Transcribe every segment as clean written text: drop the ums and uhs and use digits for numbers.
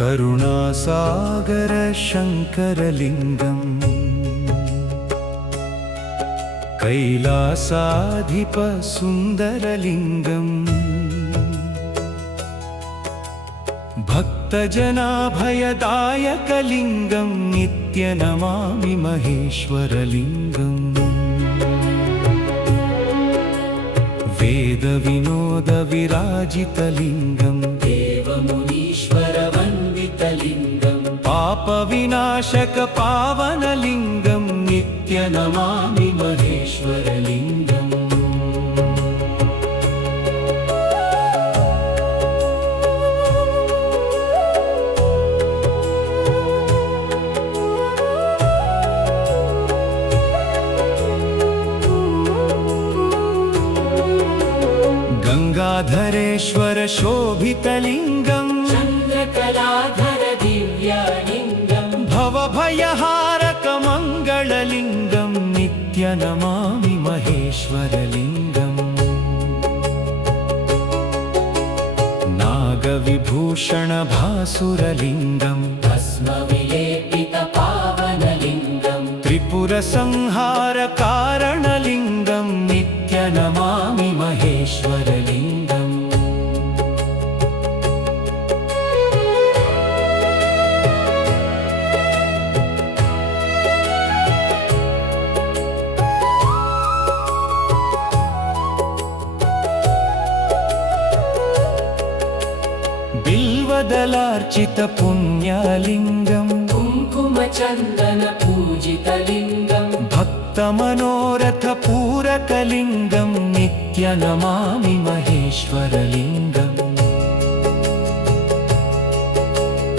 करुणासागर शङ्करलिङ्गम् कैलासाधिप सुन्दरलिङ्गम् भक्तजनाभयदायकलिङ्गम् नित्यनमामि महेश्वरलिङ्गम् वेदविनोदविराजितलिङ्गम् देवमुनीश्वरवन्दितलिङ्गम् पापविनाशकपावनलिङ्गम् नित्यनमामि महेश्वरलिङ्गम् गंगाधरेश्वर शोभितलिङ्गम् चन्द्रकलाधर दिव्यलिङ्गम् भवभयहारक मङ्गललिङ्गम् नित्यनमामि महेश्वरलिङ्गम् नागविभूषण भासुरलिङ्गम् भस्मविलेपित पावनलिङ्गम् त्रिपुरसंहार कारणलिङ्गम् नित्यनमामि महेश्वरलिङ्गम् बिल्वदलार्चित पुण्यलिङ्गम् कुङ्कुमचन्दन पूजितलिङ्गम् भक्तमनोरथ पूरकलिङ्गम् नित्यनमामि महेश्वरलिङ्गम्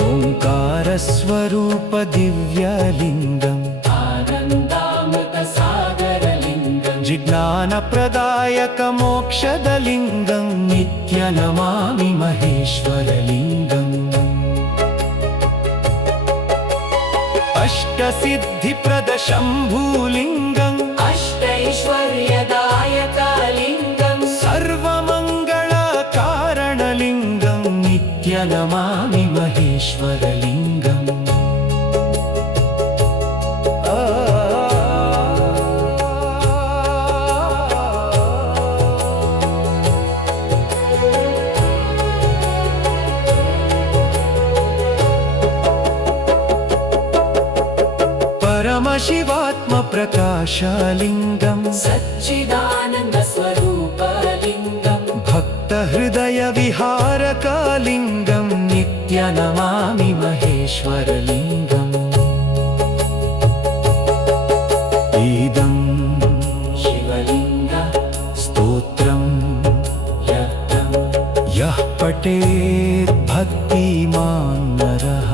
ओङ्कारस्वरूप दिव्यलिङ्गम् आनन्दामृतसागरलिङ्गम् जिज्ञानप्रदायक मोक्षदलिङ्गम् नित्यनमामि महेश्वरलिङ्गम् अष्टसिद्धिप्रद शम्भुलिङ्गम् अष्टैश्वर्यदायकलिङ्गम् सर्वमङ्गलकारणलिङ्गम् नित्यनमामि महेश्वरलिङ्गम् परमशिवात्म प्रकाशलिङ्गम् सच्चिदानन्दस्वरूपलिङ्गम् भक्तहृदय विहारकलिङ्गम् नित्यनमामि महेश्वरलिङ्गम् इदं शिवलिङ्ग स्तोत्रम् यः पठेत् भक्तिमान् नरः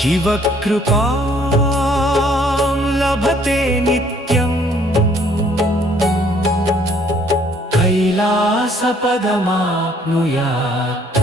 शिवकृपां लभते नित्यम् कैलासपदमाप्नुयात्।